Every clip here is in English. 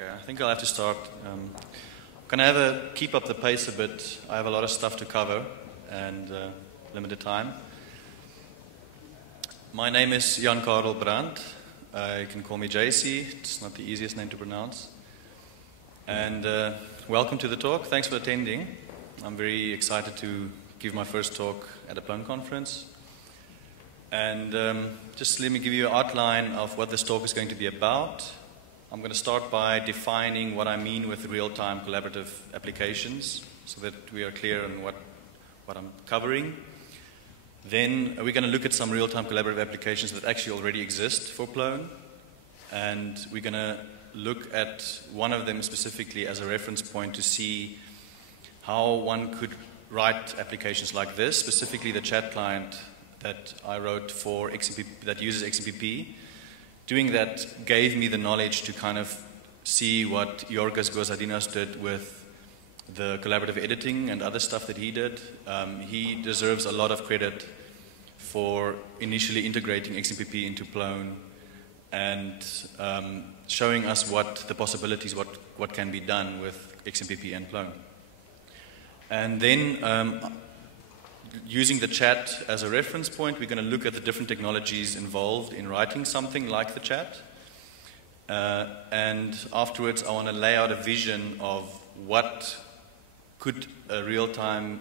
Okay, I think I'll have to start. I'm going to keep up the pace a bit. I have a lot of stuff to cover and limited time. My name is Jan Karel Brandt. You can call me JC. It's not the easiest name to pronounce. And welcome to the talk. Thanks for attending. I'm very excited to give my first talk at a Plone conference. And just let me give you an outline of what this talk is going to be about. I'm going to start by defining what I mean with real-time collaborative applications so that we are clear on what I'm covering. Then we're going to look at some real-time collaborative applications that actually already exist for Plone. And we're going to look at one of them specifically as a reference point to see how one could write applications like this, specifically the chat client that I wrote for XMPP, that uses XMPP. Doing that gave me the knowledge to kind of see what Jorgos Gozadinos did with the collaborative editing and other stuff that he did. He deserves a lot of credit for initially integrating XMPP into Plone and showing us what the possibilities, what can be done with XMPP and Plone. And then using the chat as a reference point, we're going to look at the different technologies involved in writing something like the chat. And afterwards, I want to lay out a vision of what could a real-time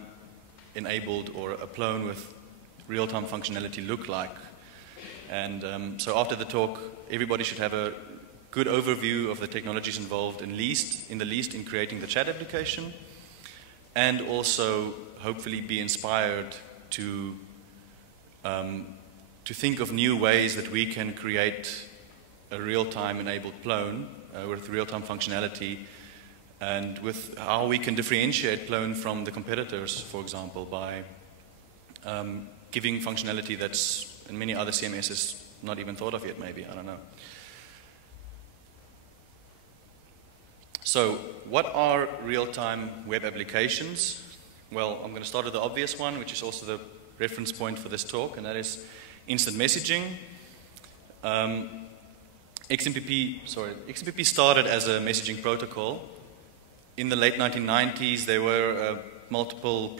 enabled or a Plone with real-time functionality look like. And so after the talk, everybody should have a good overview of the technologies involved, in the least in creating the chat application, and also hopefully be inspired to think of new ways that we can create a real-time enabled Plone with real-time functionality, and with how we can differentiate Plone from the competitors, for example, by giving functionality that's in many other CMSs not even thought of yet, maybe, I don't know. So, what are real-time web applications? Well, I'm going to start with the obvious one, which is also the reference point for this talk, and that is instant messaging. XMPP started as a messaging protocol. In the late 1990s, there were multiple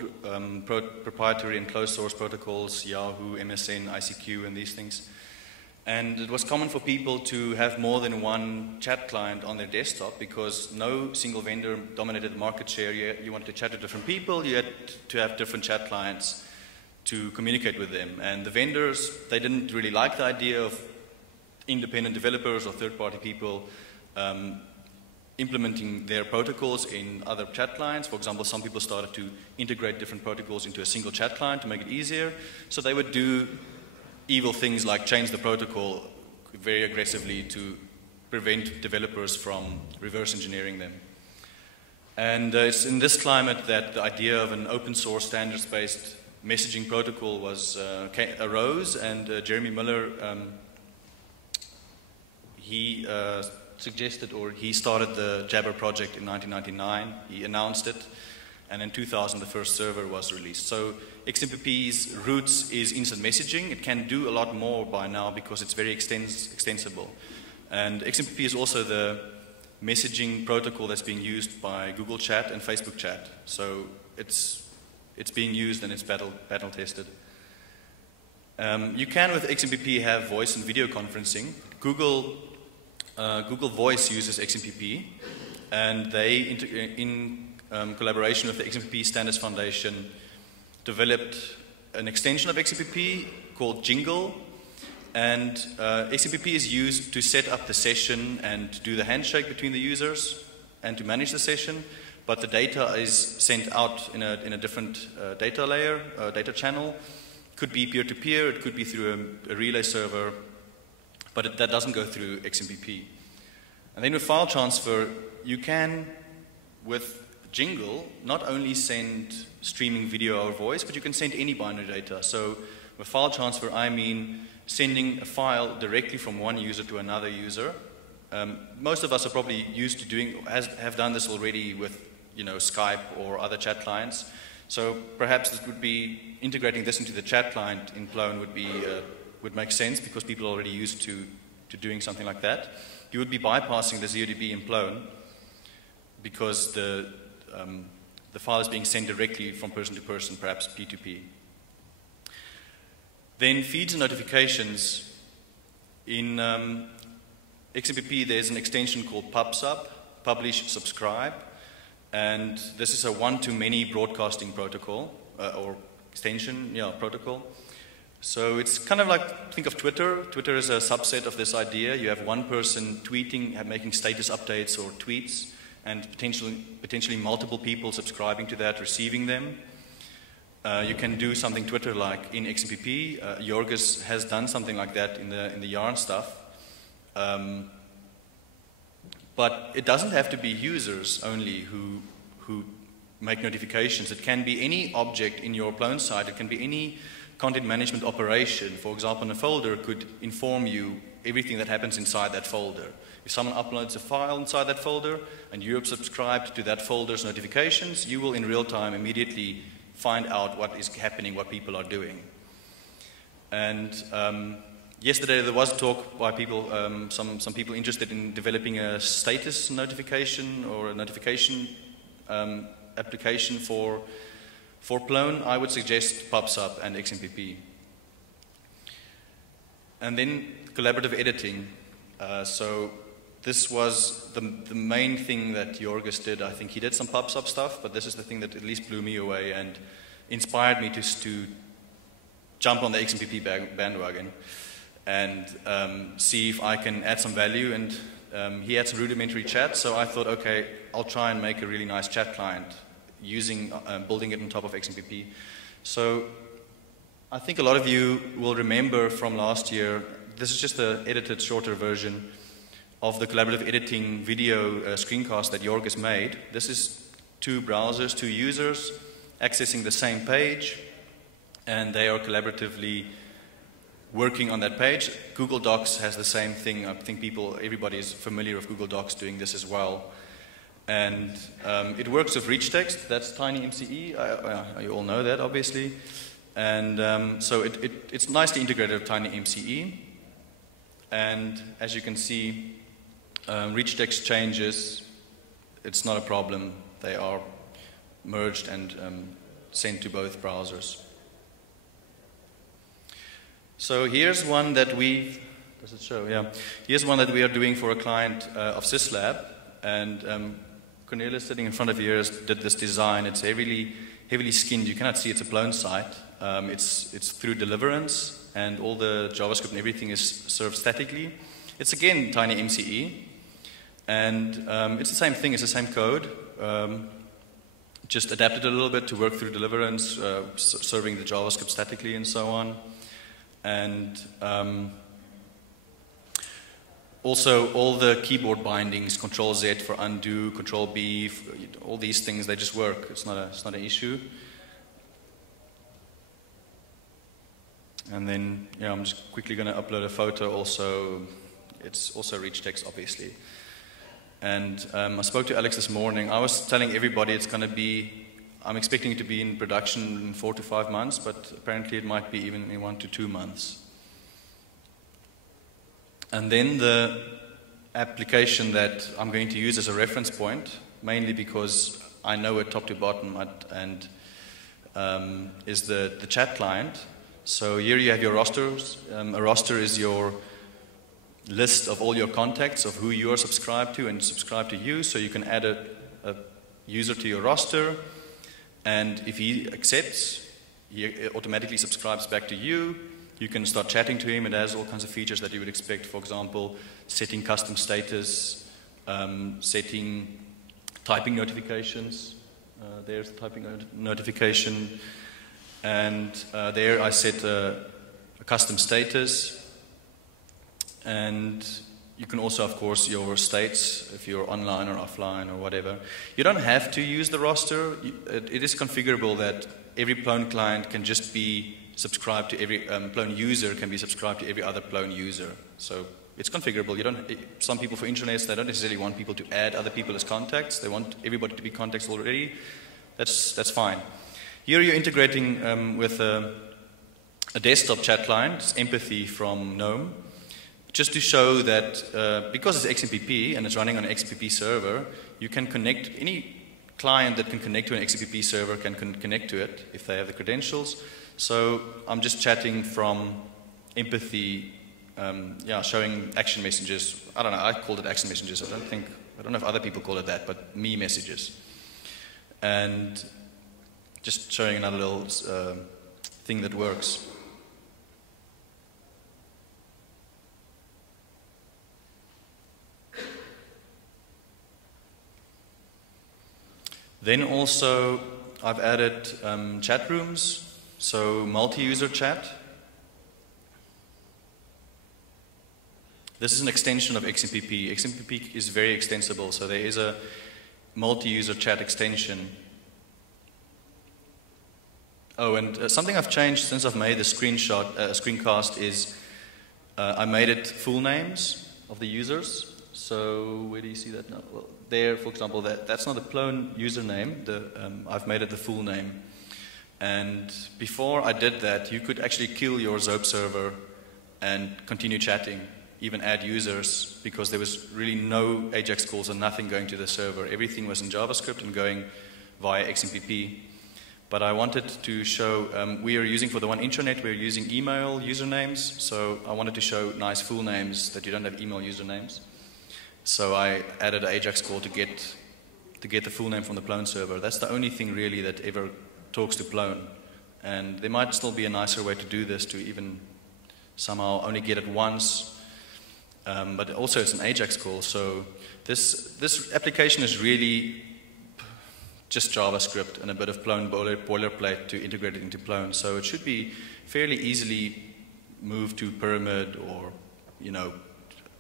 proprietary and closed source protocols, Yahoo, MSN, ICQ, and these things. And it was common for people to have more than one chat client on their desktop because no single vendor dominated the market share. You wanted to chat to different people, you had to have different chat clients to communicate with them. And the vendors, they didn't really like the idea of independent developers or third-party people implementing their protocols in other chat clients. For example, some people started to integrate different protocols into a single chat client to make it easier. So they would do evil things like change the protocol very aggressively to prevent developers from reverse engineering them. And it's in this climate that the idea of an open source standards-based messaging protocol arose, and Jeremy Miller, he suggested, or he started the Jabber project in 1999. He announced it, and in 2000 the first server was released. So XMPP's roots is instant messaging. It can do a lot more by now because it's very extensible. And XMPP is also the messaging protocol that's being used by Google Chat and Facebook Chat. So it's being used and it's battle tested. You can with XMPP have voice and video conferencing. Google Voice uses XMPP, and they in collaboration with the XMPP Standards Foundation developed an extension of XMPP called Jingle, and XMPP is used to set up the session and do the handshake between the users and to manage the session, but the data is sent out in a different data layer, data channel. Could be peer-to-peer, it could be through a relay server, but that doesn't go through XMPP. And then with file transfer, you can, with Jingle, not only send streaming video or voice, but you can send any binary data. So with file transfer, I mean sending a file directly from one user to another user. Most of us are probably used to have done this already with, Skype or other chat clients. So perhaps it would be integrating this into the chat client in Plone would make sense because people are already used to doing something like that, you would be bypassing the ZODB in Plone because the file is being sent directly from person to person, perhaps P2P. Then feeds and notifications. In XMPP, there's an extension called Pubsub, publish, subscribe, and this is a one-to-many broadcasting protocol, or extension, protocol. So it's kind of like, think of Twitter. Twitter is a subset of this idea. You have one person tweeting, making status updates or tweets, and potentially multiple people subscribing to that, receiving them. You can do something Twitter-like in XMPP. Jorgis has done something like that in the Yarn stuff. But it doesn't have to be users only who make notifications. It can be any object in your Plone site. It can be any content management operation. For example, a folder could inform you everything that happens inside that folder. If someone uploads a file inside that folder and you have subscribed to that folder's notifications, you will in real time immediately find out what is happening, what people are doing. And yesterday there was a talk by people, some people interested in developing a status notification or a notification application for Plone. I would suggest Pubsub and XMPP. And then collaborative editing. So this was the main thing that Jorgis did. I think he did some Pubsub stuff, but this is the thing that at least blew me away and inspired me to jump on the XMPP bandwagon and see if I can add some value. And he had some rudimentary chat, so I thought, okay, I'll try and make a really nice chat client using building it on top of XMPP. So I think a lot of you will remember from last year, this is just the edited, shorter version of the collaborative editing video screencast that Jorgis made. This is two browsers, two users, accessing the same page, and they are collaboratively working on that page. Google Docs has the same thing. I think everybody is familiar with Google Docs doing this as well. And it works with rich text. That's TinyMCE. You all know that, obviously. And so it's nicely integrated with TinyMCE. And as you can see, rich text changes, it's not a problem. They are merged and sent to both browsers. So here's one that does it show? Yeah. Here's one that we are doing for a client of SysLab. And Cornelis sitting in front of you did this design. It's heavily skinned. You cannot see it's a Plone site. It's through deliverance, and all the JavaScript and everything is served statically. It's again TinyMCE, and it's the same thing. It's the same code, just adapted a little bit to work through deliverance, serving the JavaScript statically, and so on. And also, all the keyboard bindings, Control-Z for undo, Control-B, all these things, they just work. It's not an issue. And then, I'm just quickly going to upload a photo also. It's also rich text, obviously. And I spoke to Alex this morning. I was telling everybody it's going to be, I'm expecting it to be in production in 4 to 5 months, but apparently it might be even in 1 to 2 months. And then the application that I'm going to use as a reference point, mainly because I know it top to bottom, and is the chat client. So here you have your rosters. A roster is your list of all your contacts of who you are subscribed to and subscribe to you. So you can add a user to your roster, and if he accepts, he automatically subscribes back to you. You can start chatting to him. It has all kinds of features that you would expect. For example, setting custom status, setting typing notifications. There's the typing notification. And there I set a custom status. And you can also, of course, your states, if you're online or offline or whatever. You don't have to use the roster. It is configurable that every Plone client can just be subscribed to every Plone user can be subscribed to every other Plone user. So it's configurable. Some people for intranets, they don't necessarily want people to add other people as contacts. They want everybody to be contacts already. That's fine. Here you're integrating with a desktop chat client. It's Empathy from GNOME. just to show that because it's XMPP and it's running on an XMPP server, you can connect, any client that can connect to an XMPP server can connect to it if they have the credentials. So I'm just chatting from empathy, yeah, showing action messages. I don't know, I called it action messages. I don't know if other people call it that, but me messages. And just showing another little thing that works. Then also I've added chat rooms, so multi-user chat. This is an extension of XMPP. XMPP is very extensible, so there is a multi-user chat extension. Oh, and something I've changed since I've made the screencast is I made it full names of the users. So where do you see that now? Well, there, for example, that's not a Plone username. I've made it the full name. And before I did that, you could actually kill your Zope server and continue chatting, even add users, because there was really no AJAX calls and nothing going to the server. Everything was in JavaScript and going via XMPP. But I wanted to show, we are using, for the one intranet, we're using email usernames. So I wanted to show nice full names that you don't have email usernames. So I added an AJAX call to get the full name from the Plone server. That's the only thing really that ever talks to Plone. And there might still be a nicer way to do this, to even somehow only get it once. But also it's an AJAX call. So this application is really just JavaScript and a bit of Plone boilerplate to integrate it into Plone. So it should be fairly easily moved to Pyramid or, you know,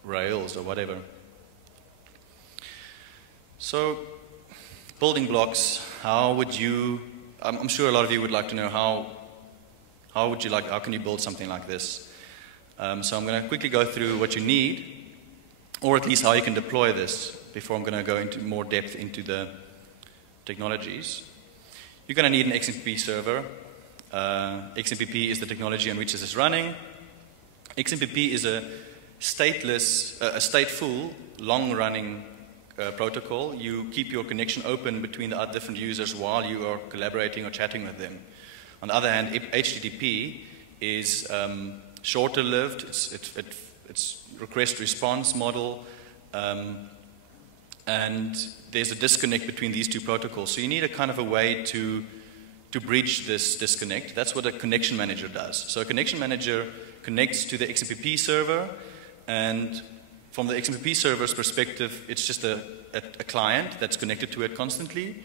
Rails or whatever. So, building blocks, how would you, I'm sure a lot of you would like to know how can you build something like this? So I'm going to quickly go through what you need, or at least how you can deploy this, before I'm going to go into more depth into the technologies. You're going to need an XMPP server. XMPP is the technology on which this is running. XMPP is a stateless, stateful, long-running protocol. You keep your connection open between the different users while you are collaborating or chatting with them. On the other hand, HTTP is shorter lived. It's request response model, and there's a disconnect between these two protocols. So you need a kind of a way to bridge this disconnect. That's what a connection manager does. So a connection manager connects to the XMPP server, and from the XMPP server's perspective, it's just a client that's connected to it constantly.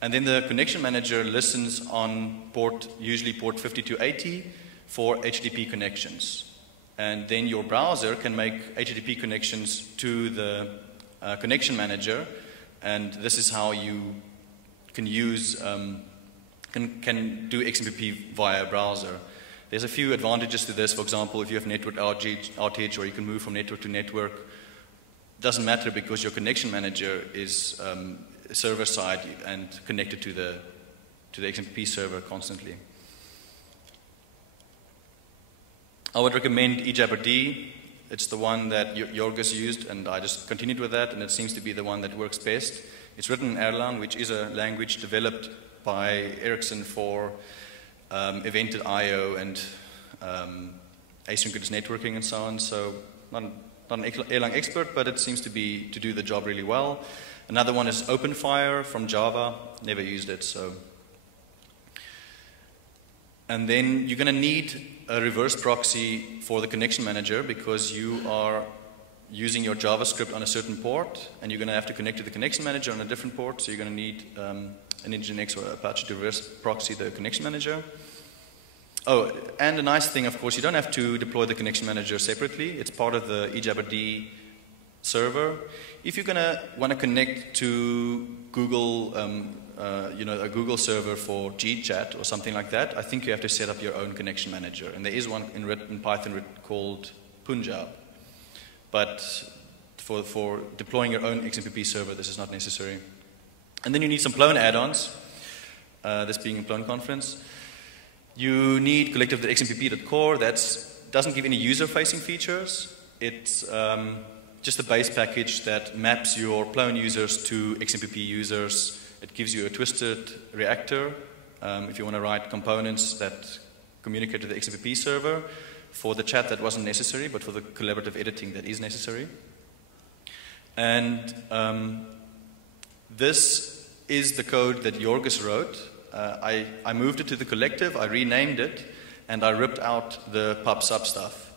And then the connection manager listens on usually port 5280 for HTTP connections. And then your browser can make HTTP connections to the connection manager, and this is how you can use, can do XMPP via a browser. There's a few advantages to this. For example, if you have network outage or you can move from network to network, it doesn't matter because your connection manager is server side and connected to the XMPP server constantly. I would recommend eJabberD. It's the one that Jorgis used, and I just continued with that, and it seems to be the one that works best. It's written in Erlang, which is a language developed by Ericsson for evented I/O and asynchronous networking and so on. So not an Erlang expert, but it seems to do the job really well. Another one is OpenFire from Java. Never used it, so. And then you're going to need a reverse proxy for the connection manager because you are using your JavaScript on a certain port, and you're going to have to connect to the connection manager on a different port. So you're going to need an Nginx or Apache to reverse proxy the connection manager. Oh, and a nice thing, of course, you don't have to deploy the connection manager separately. It's part of the eJabberD server. If you're going to want to connect to Google, a Google server for gchat or something like that, I think you have to set up your own connection manager. And there is one in Python called Punjab. But for deploying your own XMPP server, this is not necessary. And then you need some Plone add-ons, this being a Plone conference. You need collective.xmpp.core. That doesn't give any user-facing features. it's just a base package that maps your Plone users to XMPP users. It gives you a twisted reactor if you want to write components that communicate to the XMPP server. For the chat, that wasn't necessary, but for the collaborative editing, that is necessary. And this is the code that Jorgis wrote. I moved it to the collective, I renamed it, and I ripped out the Pubsub stuff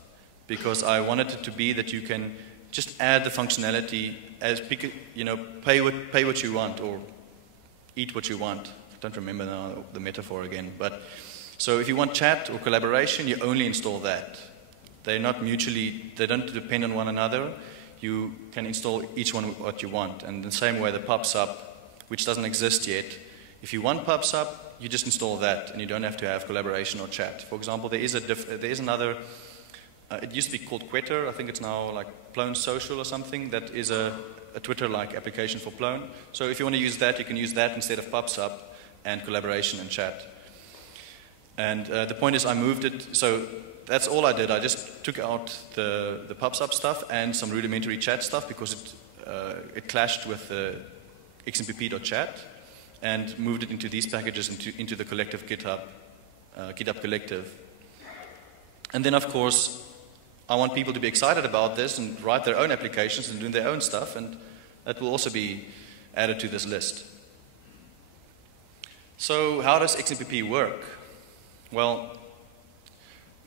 because I wanted it to be that you can just add the functionality as, pay what you want or eat what you want. I don't remember now the metaphor again, but so if you want chat or collaboration, you only install that. They're not mutually, they don't depend on one another. You can install each one what you want. And the same way the Pubsub, which doesn't exist yet, if you want Pubsub, you just install that and you don't have to have collaboration or chat. For example, there is another, it used to be called Quetter, I think it's now like Plone Social or something, that is a Twitter-like application for Plone. So if you want to use that, you can use that instead of Pubsub and collaboration and chat. And the point is I moved it, so that's all I did. I just took out the Pubsub stuff and some rudimentary chat stuff because it clashed with the XMPP.chat and moved it into these packages into the collective GitHub collective. And then of course I want people to be excited about this and write their own applications and do their own stuff, and that will also be added to this list. So how does XMPP work? Well,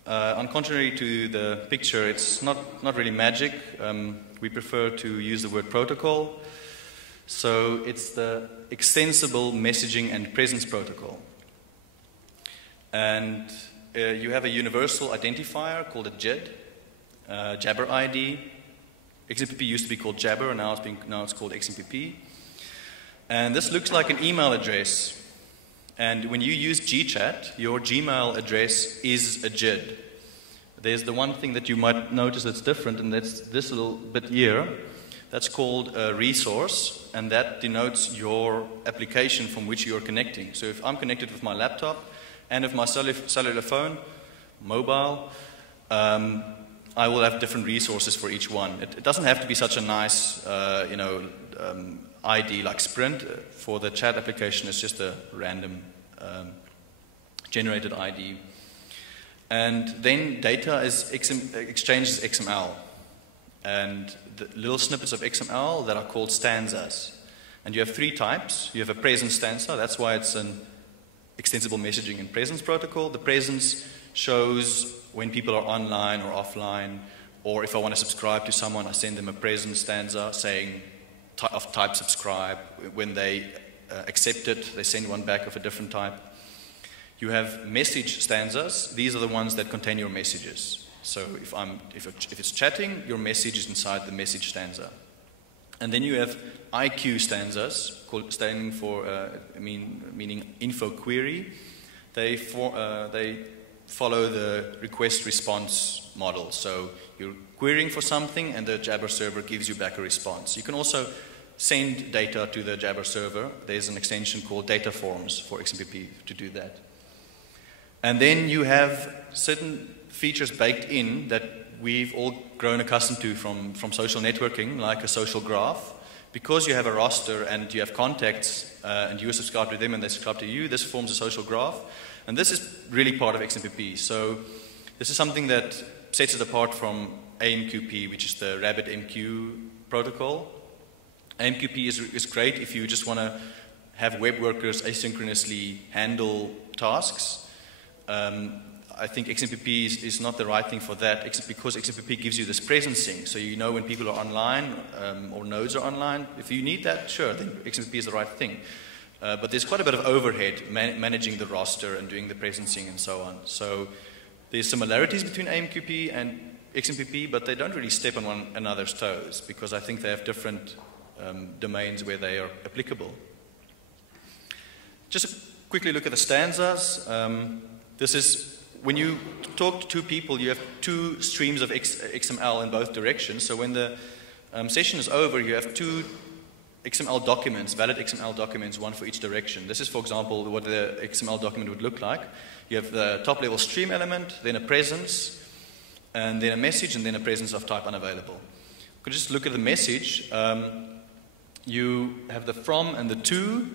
on contrary to the picture, it's not really magic. We prefer to use the word protocol. So it's the Extensible Messaging and Presence Protocol. And you have a universal identifier called a JID, Jabber ID. XMPP used to be called Jabber, and now it's called XMPP. And this looks like an email address. And when you use GChat, your Gmail address is a JID. There's the one thing that you might notice that's different, and that's this little bit here. That's called a resource, and that denotes your application from which you are connecting. So if I'm connected with my laptop and with my cellular phone, mobile, I will have different resources for each one. It doesn't have to be such a nice, ID like Sprint. For the chat application, it's just a random generated ID. And then data is exchanged as XML. And the little snippets of XML that are called stanzas. And you have three types. You have a presence stanza. That's why it's an extensible messaging and presence protocol. The presence shows when people are online or offline, or if I want to subscribe to someone, I send them a presence stanza saying of type subscribe. When they accept it, they send one back of a different type. You have message stanzas. These are the ones that contain your messages. So if it's chatting, your message is inside the message stanza. And then you have IQ stanzas, standing for meaning info query. They follow the request response model. So you're querying for something, and the Jabber server gives you back a response. You can also send data to the Jabber server. There's an extension called data forms for XMPP to do that. And then you have certain features baked in that we've all grown accustomed to from social networking, like a social graph. Because you have a roster and you have contacts and you subscribe to them and they subscribe to you, this forms a social graph. And this is really part of XMPP. So this is something that sets it apart from AMQP, which is the RabbitMQ protocol. AMQP is great if you just want to have web workers asynchronously handle tasks. I think XMPP is not the right thing for that, because XMPP gives you this presencing, so you know when people are online or nodes are online. If you need that, sure, then XMPP is the right thing. But there's quite a bit of overhead managing the roster and doing the presencing and so on. So there's similarities between AMQP and XMPP, but they don't really step on one another's toes, because I think they have different domains where they are applicable. Just quickly look at the stanzas. This is, when you talk to two people, you have two streams of XML in both directions. So when the session is over, you have two XML documents, valid XML documents, one for each direction. This is, for example, what the XML document would look like. You have the top-level stream element, then a presence, and then a message, and then a presence of type unavailable. You can just look at the message. You have the from and the to,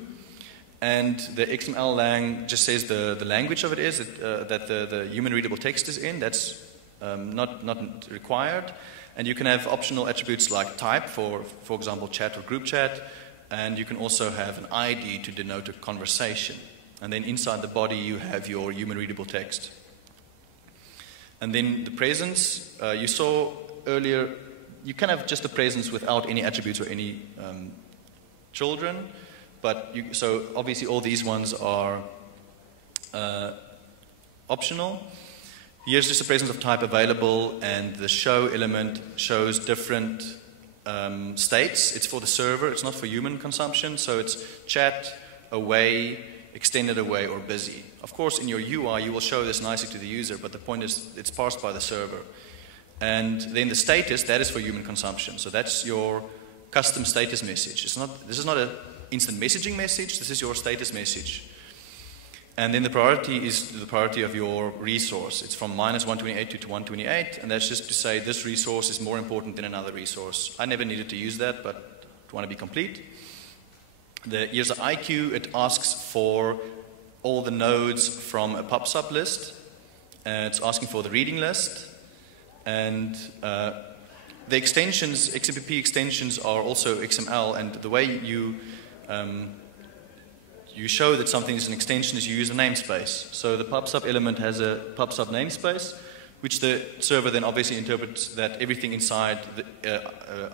and the XML lang just says the language of it is that the human readable text is in. That's not required. And you can have optional attributes like type for example, chat or group chat. And you can also have an ID to denote a conversation. And then inside the body, you have your human readable text. And then the presence, you saw earlier, you can have just a presence without any attributes or any children. But so obviously all these ones are optional. Here's just a presence of type available, and the show element shows different states. It's for the server, it's not for human consumption, so it's chat, away, extended away, or busy. Of course, in your UI, you will show this nicely to the user, but the point is it's parsed by the server. And then the status, that is for human consumption. So that's your custom status message. This is not an instant messaging message, this is your status message. And then the priority is the priority of your resource. It's from -128 to 128, and that's just to say this resource is more important than another resource. I never needed to use that, but I want to be complete. Here's the IQ. It asks for all the nodes from a Pubsub list. It's asking for the reading list. And the extensions, XMPP extensions, are also XML, and the way you show that something is an extension is you use a namespace. So the Pubsub element has a Pubsub namespace, which the server then obviously interprets that everything inside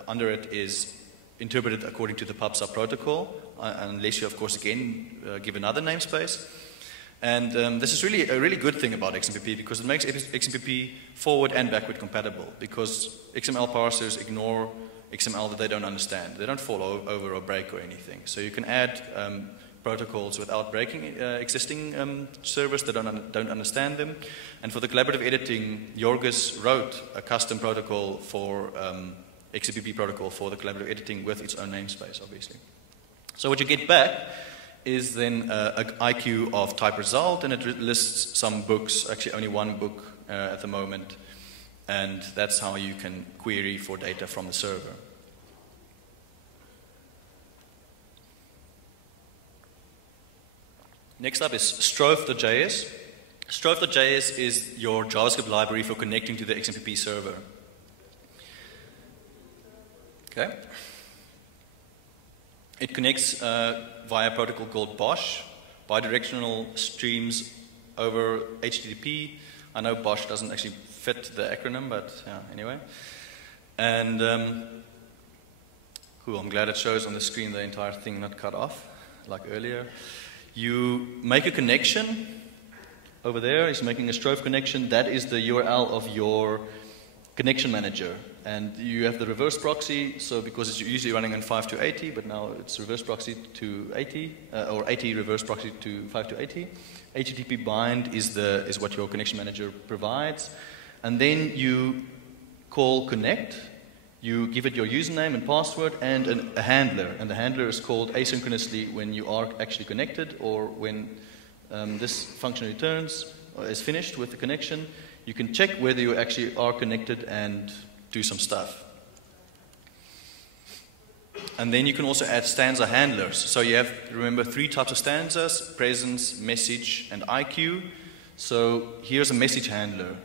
under it is interpreted according to the Pubsub protocol, unless you, of course, again give another namespace. And this is really a really good thing about XMPP, because it makes XMPP forward and backward compatible, because XML parsers ignore XML that they don't understand. They don't fall over or break or anything. So you can add protocols without breaking existing servers that don't understand them. And for the collaborative editing, Jorgis wrote a custom protocol for XMPP protocol for the collaborative editing with its own namespace, obviously. So what you get back is then an IQ of type result, and it lists some books, actually only one book at the moment, and that's how you can query for data from the server. Next up is Strophe.js. Strophe.js is your JavaScript library for connecting to the XMPP server. Okay. It connects via a protocol called BOSH, bidirectional streams over HTTP. I know BOSH doesn't actually fit the acronym, but yeah, anyway. And cool, I'm glad it shows on the screen the entire thing not cut off, like earlier. You make a connection over there. It's making a Strophe connection. That is the URL of your connection manager. And you have the reverse proxy, so because it's usually running on 5 to 80, but now it's reverse proxy to 80, or 80 reverse proxy to 5 to 80. HTTP bind is what your connection manager provides. And then you call connect. You give it your username and password and a handler. And the handler is called asynchronously when you are actually connected, or when this function returns or is finished with the connection. You can check whether you actually are connected and do some stuff. And then you can also add stanza handlers. So you have, remember, 3 types of stanzas: presence, message, and IQ. So here's a message handler.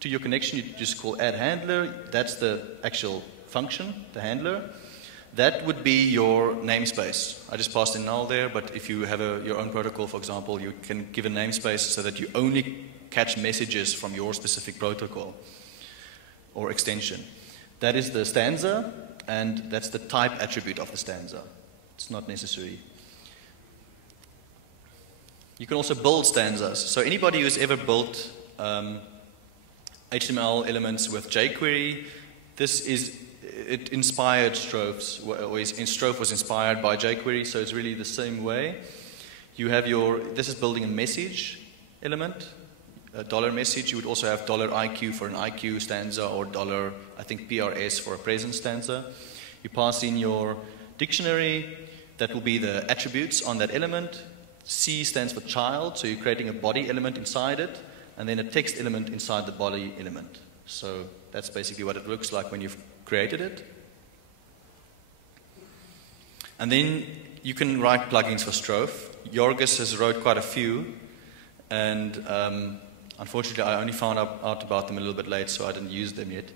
To your connection, you just call add handler. That's the actual function, the handler. That would be your namespace. I just passed in null there, but if you have your own protocol, for example, you can give a namespace so that you only catch messages from your specific protocol or extension. That is the stanza, and that's the type attribute of the stanza. It's not necessary. You can also build stanzas. So anybody who's ever built HTML elements with jQuery, it inspired Stroph's, Strophe was inspired by jQuery, so it's really the same way. You have this is building a message element, a dollar message. You would also have $IQ for an IQ stanza, or I think PRS for a present stanza. You pass in your dictionary, that will be the attributes on that element. C stands for child, so you're creating a body element inside it, and then a text element inside the body element. So that's basically what it looks like when you've created it. And then you can write plugins for Strophe. Jorgis has wrote quite a few, and unfortunately I only found out about them a little bit late, so I didn't use them yet.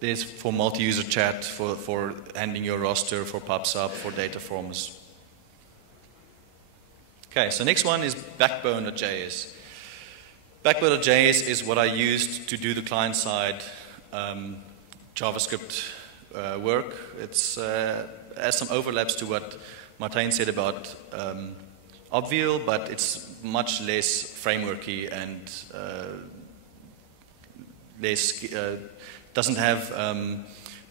There's for multi-user chat, for handling your roster, for Pubsub, for data forms. Okay, so next one is Backbone.js. Backbone.js is what I used to do the client-side JavaScript work. It's has some overlaps to what Martijn said about Obvio, but it's much less frameworky and doesn't have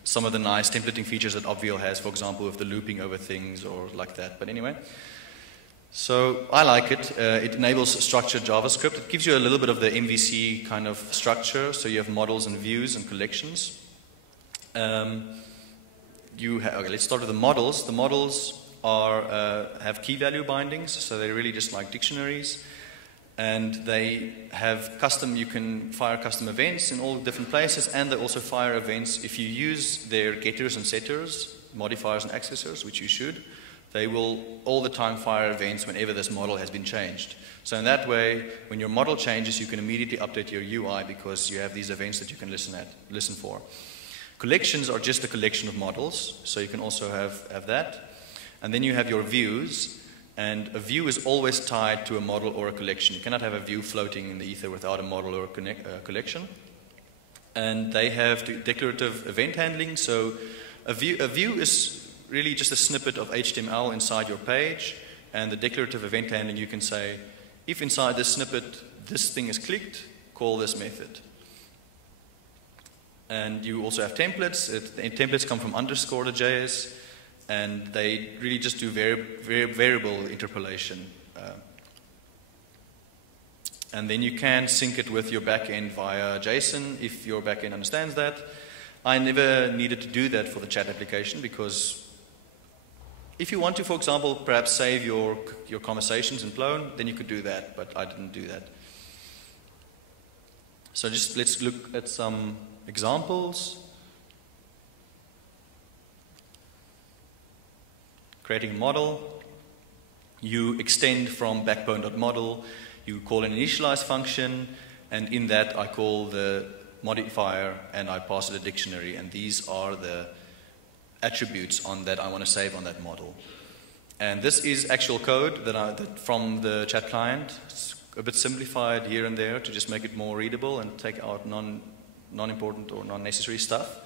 some of the nice templating features that Obvio has, for example, with the looping over things or like that. But anyway, so I like it. It enables structured JavaScript. It gives you a little bit of the MVC kind of structure, so you have models and views and collections. Okay, let's start with the models. The models have key value bindings, so they're really just like dictionaries. And they have you can fire custom events in all different places, and they also fire events if you use their getters and setters, modifiers and accessors, which you should. They will all the time fire events whenever this model has been changed. So in that way, when your model changes, you can immediately update your UI because you have these events that you can listen for. Collections are just a collection of models, so you can also have that. And then you have your views, and a view is always tied to a model or a collection. You cannot have a view floating in the ether without a model or a collection. And they have declarative event handling, so a view is really just a snippet of HTML inside your page, and the declarative event handling, you can say, if inside this snippet this thing is clicked, call this method. And you also have templates. Templates come from _.js, and they really just do variable interpolation. And then you can sync it with your backend via JSON if your backend understands that. I never needed to do that for the chat application because if you want to, for example, perhaps save your conversations in Plone, then you could do that, but I didn't do that. So just let's look at some examples. Creating a model. You extend from backbone.model. You call an initialize function, and in that I call the modifier and I pass it a dictionary, and these are the attributes that I want to save on that model. And this is actual code that from the chat client. It's a bit simplified here and there to just make it more readable and take out non-important or non-necessary stuff.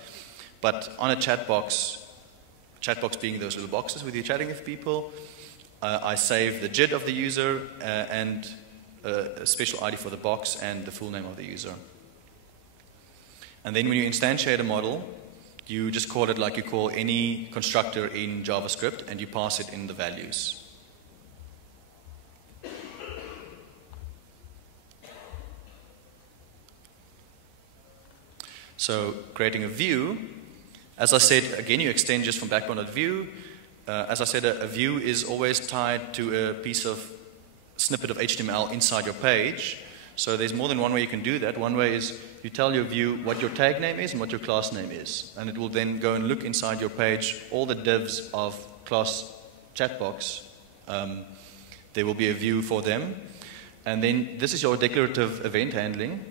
But on a chat box being those little boxes with you chatting with people, I save the JID of the user and a special ID for the box and the full name of the user. And then when you instantiate a model, you just call it like you call any constructor in JavaScript, and you pass it in the values. So creating a view, as I said, again, you extend just from backbone.view. As I said, a view is always tied to a piece of snippet of HTML inside your page. So there's more than one way you can do that. One way is you tell your view what your tag name is and what your class name is. And it will then go and look inside your page, all the divs of class chatbox. There will be a view for them. And then this is your declarative event handling.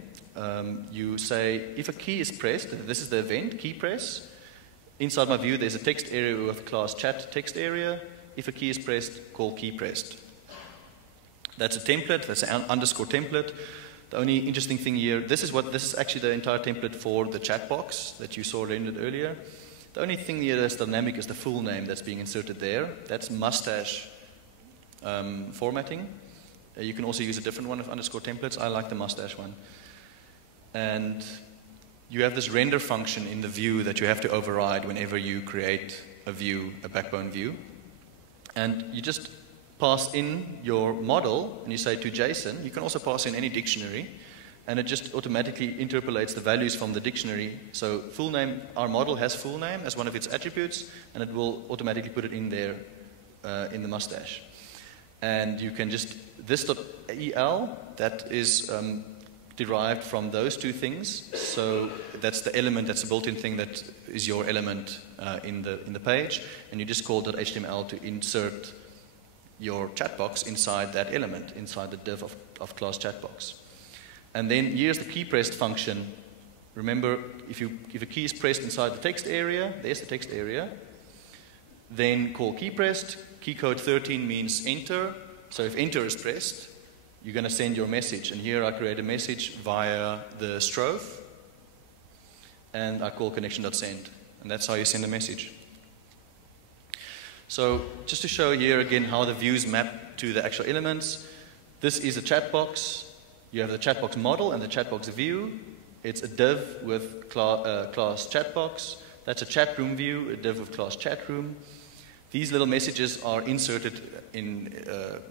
You say, if a key is pressed, this is the event, key press. Inside my view, there's a text area with class chat text area. If a key is pressed, call key pressed. That's a template, that's an underscore template. The only interesting thing here, this is actually the entire template for the chat box that you saw rendered earlier. The only thing here that's dynamic is the full name that's being inserted there. That's mustache formatting. You can also use a different one of underscore templates. I like the mustache one. And you have this render function in the view that you have to override whenever you create a view, a backbone view. And you just pass in your model, and you say to JSON. You can also pass in any dictionary, and it just automatically interpolates the values from the dictionary. So full name, our model has full name as one of its attributes, and it will automatically put it in there in the mustache. And you can just, this.el, that is derived from those two things. So that's the element, that's a built-in thing that is your element in the page, and you just call .html to insert your chat box inside that element, inside the div of class chatbox. And then here's the key pressed function. Remember, if a key is pressed inside the text area, there's the text area, then call key pressed. Key code 13 means enter. So if enter is pressed, you're going to send your message. And here I create a message via the Strophe, and I call connection.send. And that's how you send a message. So just to show here again how the views map to the actual elements, this is a chat box. You have the chat box model and the chat box view. It's a div with class chat box. That's a chat room view, a div with class chat room. These little messages are inserted in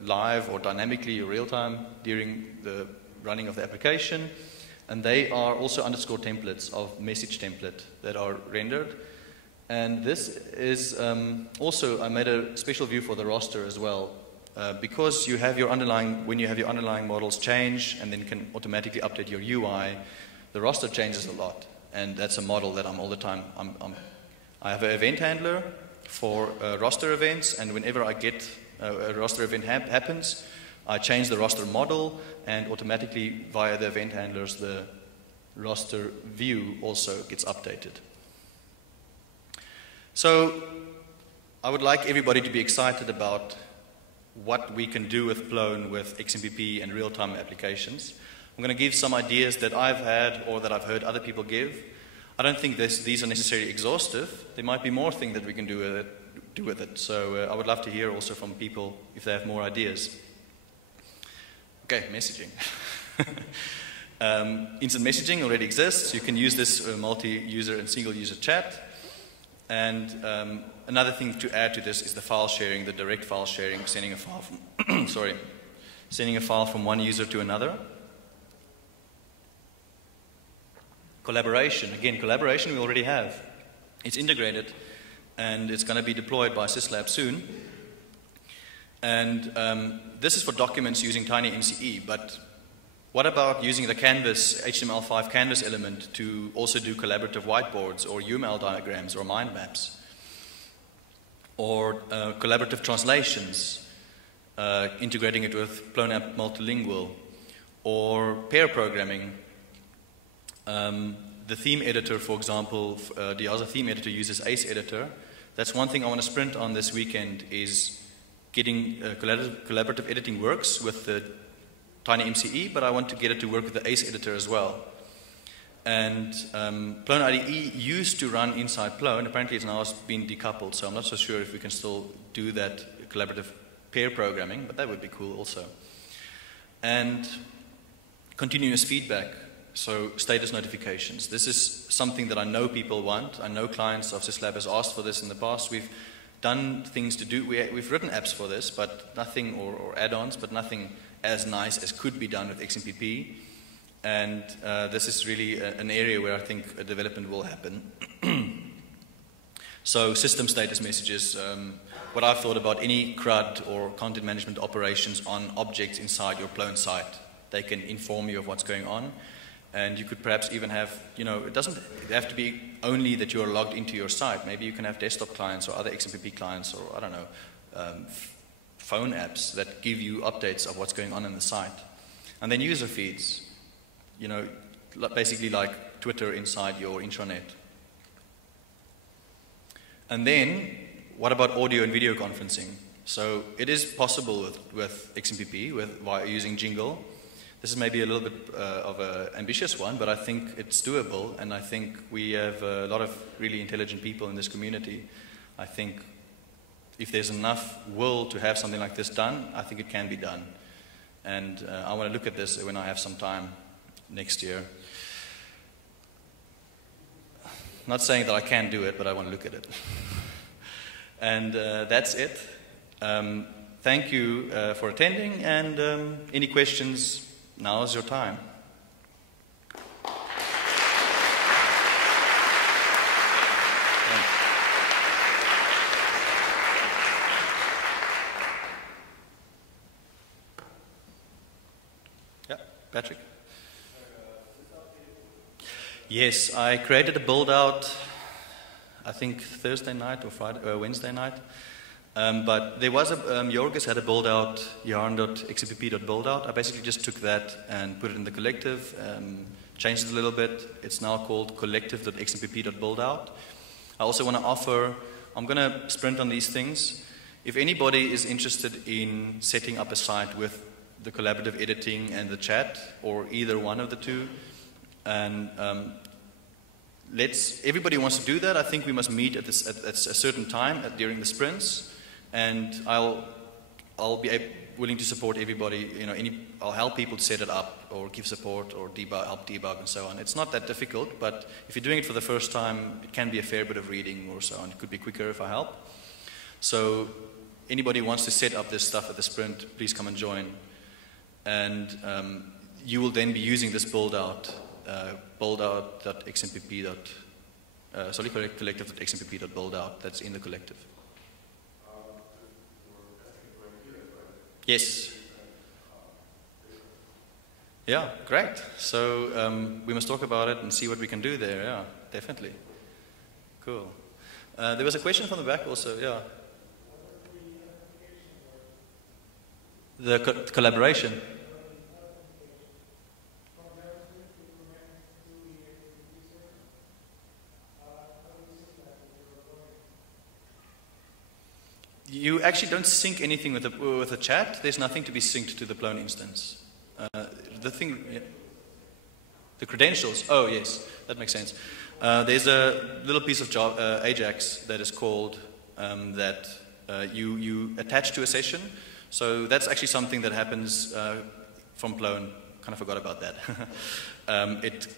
live or dynamically or real time during the running of the application. And they are also underscore templates of message template that are rendered. And this is also, I made a special view for the roster as well. Because you have your underlying, when you have your underlying models change and then can automatically update your UI, the roster changes a lot. And that's a model that I'm all the time, I have an event handler for roster events, and whenever I get a roster event happens, I change the roster model, and automatically via the event handlers, the roster view also gets updated. So I would like everybody to be excited about what we can do with Plone, with XMPP and real-time applications. I'm going to give some ideas that I've had or that I've heard other people give. I don't think these are necessarily exhaustive. There might be more things that we can do with it. So I would love to hear also from people if they have more ideas. Okay, messaging. Instant messaging already exists. You can use this multi-user and single-user chat. And another thing to add to this is the file sharing, the direct file sharing, sending a file from sending a file from one user to another. Collaboration. Again, collaboration we already have. It's integrated, and it's going to be deployed by Syslab soon. And this is for documents using TinyMCE, but what about using the Canvas, HTML5 Canvas element to also do collaborative whiteboards or UML diagrams or mind maps? Or collaborative translations, integrating it with Plone App Multilingual, or pair programming. The theme editor, for example, the other theme editor uses Ace Editor. That's one thing I want to sprint on this weekend, is getting collaborative editing works with the TinyMCE, but I want to get it to work with the Ace Editor as well. And Plone IDE used to run inside Plone. Apparently it's now been decoupled, so I'm not so sure if we can still do that collaborative pair programming, but that would be cool also. And continuous feedback. So status notifications. This is something that I know people want. I know clients of Syslab has asked for this in the past. We've done things to do. We've written apps for this, but nothing, or add-ons, but nothing as nice as could be done with XMPP. And this is really an area where I think development will happen. So system status messages. What I've thought about any CRUD or content management operations on objects inside your Plone site. They can inform you of what's going on. And you could perhaps even have, you know, it doesn't have to be only that you're logged into your site. Maybe you can have desktop clients or other XMPP clients, or I don't know, phone apps that give you updates of what's going on in the site. And then user feeds, you know, basically like Twitter inside your intranet. And then, what about audio and video conferencing? So it is possible with XMPP, by using Jingle. This is maybe a little bit of an ambitious one, but I think it's doable, and I think we have a lot of really intelligent people in this community. I think if there's enough will to have something like this done, I think it can be done. And I want to look at this when I have some time next year. Not saying that I can do it, but I want to look at it. And that's it. Thank you for attending, and any questions? Now is your time. Yeah, Patrick. Yes, I created a build out, I think Thursday night or Wednesday night. But there was Jorgis had a build out, yarn.xmpp.build out. I basically just took that and put it in the collective, changed it a little bit. It's now called collective.xmpp.build out. I also want to offer, I'm going to sprint on these things. If anybody is interested in setting up a site with the collaborative editing and the chat, or either one of the two, and everybody wants to do that, I think we must meet at a certain time during the sprints, and I'll be willing to support everybody. I'll help people to set it up, or give support, or help debug, and so on. It's not that difficult, but if you're doing it for the first time, it can be a fair bit of reading or so on. It could be quicker if I help. So anybody who wants to set up this stuff at the sprint, please come and join. And you will then be using this collective.xmpp.buildout that's in the collective. Yes. Yeah, great. So we must talk about it and see what we can do there. Yeah, definitely. Cool. There was a question from the back also. Yeah. The collaboration. You actually don't sync anything with the chat. There's nothing to be synced to the Plone instance. The credentials. Oh yes, that makes sense. There's a little piece of Ajax that is called that you attach to a session. So that's actually something that happens from Plone. Kind of forgot about that. It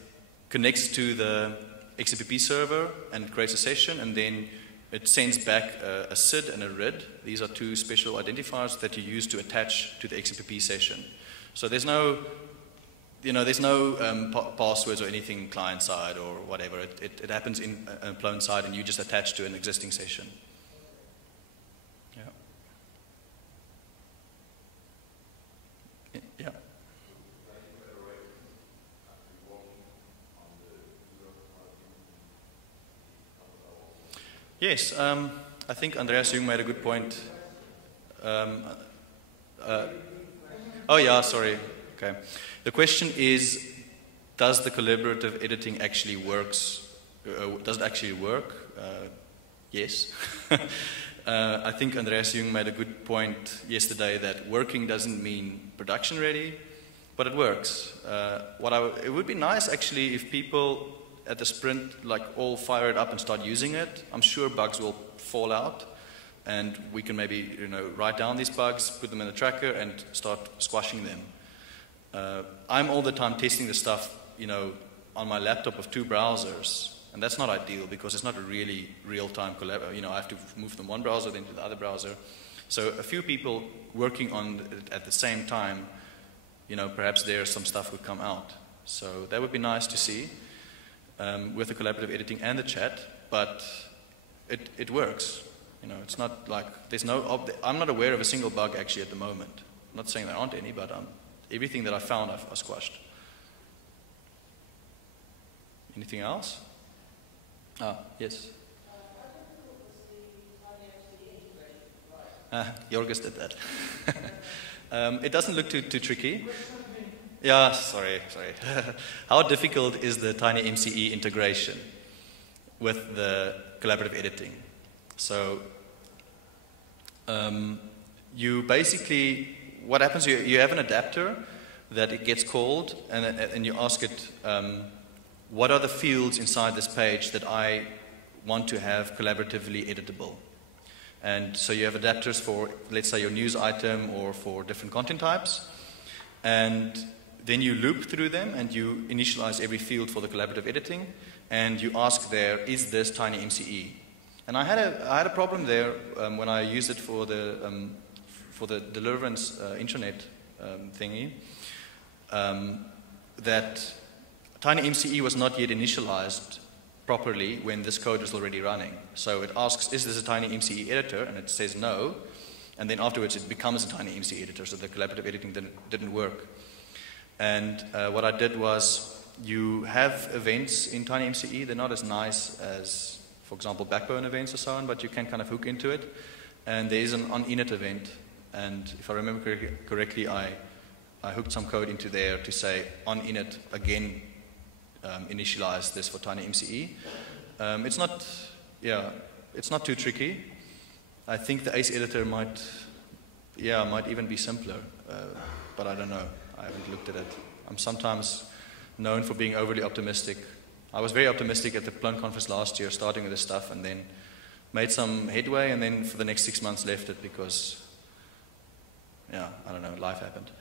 connects to the XMPP server and creates a session, and then it sends back a SID and a RID. These are two special identifiers that you use to attach to the XMPP session. So there's no, passwords or anything client side or whatever. It happens in a Plone side, and you just attach to an existing session. Yeah. Yes, I think Andreas Jung made a good point. Oh yeah, sorry. Okay. The question is, does the collaborative editing actually works? Does it actually work? Yes. I think Andreas Jung made a good point yesterday that working doesn't mean production ready, but it works. It would be nice actually if people at the sprint all fire it up and start using it. I'm sure bugs will fall out, and we can maybe write down these bugs, put them in the tracker, and start squashing them. I'm all the time testing the stuff on my laptop of two browsers. And that's not ideal because it's not a really real-time collaboration. I have to move from one browser then to the other browser. So a few people working on it at the same time, perhaps there some stuff would come out. So that would be nice to see with the collaborative editing and the chat. But it works. It's not like there's no. I'm not aware of a single bug actually at the moment. I'm not saying there aren't any, but everything that I found I've squashed. Anything else? Yes. Jorgis did that. It doesn't look too tricky. Yeah, sorry. How difficult is the TinyMCE integration with the collaborative editing? So, you basically, what happens, you have an adapter that it gets called, and you ask it, what are the fields inside this page that I want to have collaboratively editable? And so you have adapters for, let's say, your news item or for different content types. And then you loop through them and you initialize every field for the collaborative editing. And you ask there, is this TinyMCE? And I had a problem there when I used it for the deliverance intranet thingy, that TinyMCE was not yet initialized properly when this code was already running. So it asks, is this a TinyMCE editor? And it says no. And then afterwards it becomes a TinyMCE editor, so the collaborative editing didn't work. And what I did was you have events in TinyMCE. They're not as nice as, for example, Backbone events or so on, but you can kind of hook into it. And there is an on-init event. And if I remember correctly, I hooked some code into there to say on-init again, initialize this for TinyMCE. It's not too tricky. I think the ACE editor might even be simpler, but I don't know. I haven't looked at it. I'm sometimes known for being overly optimistic. I was very optimistic at the Plone conference last year, starting with this stuff, and then made some headway, and then for the next 6 months left it because, I don't know, life happened.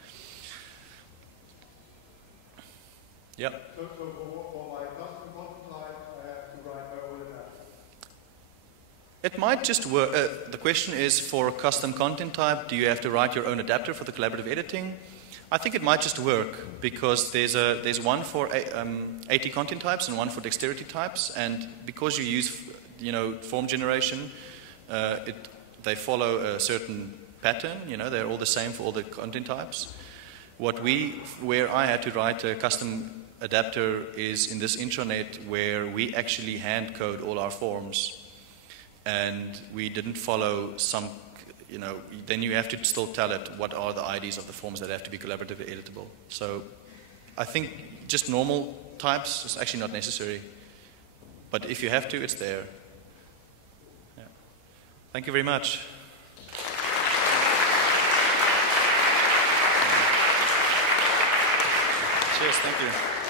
Yeah. So for my custom content type, I have to write my own adapter. It might just work. The question is, for a custom content type, do you have to write your own adapter for the collaborative editing? I think it might just work because there's one for 80 content types and one for dexterity types, and because you use form generation, they follow a certain pattern. They're all the same for all the content types. Where I had to write a custom adapter is in this intranet where we actually hand code all our forms, and we didn't follow some. Then you have to still tell it what are the IDs of the forms that have to be collaboratively editable. So I think just normal types is actually not necessary. But if you have to, it's there. Yeah. Thank you very much. Cheers, thank you.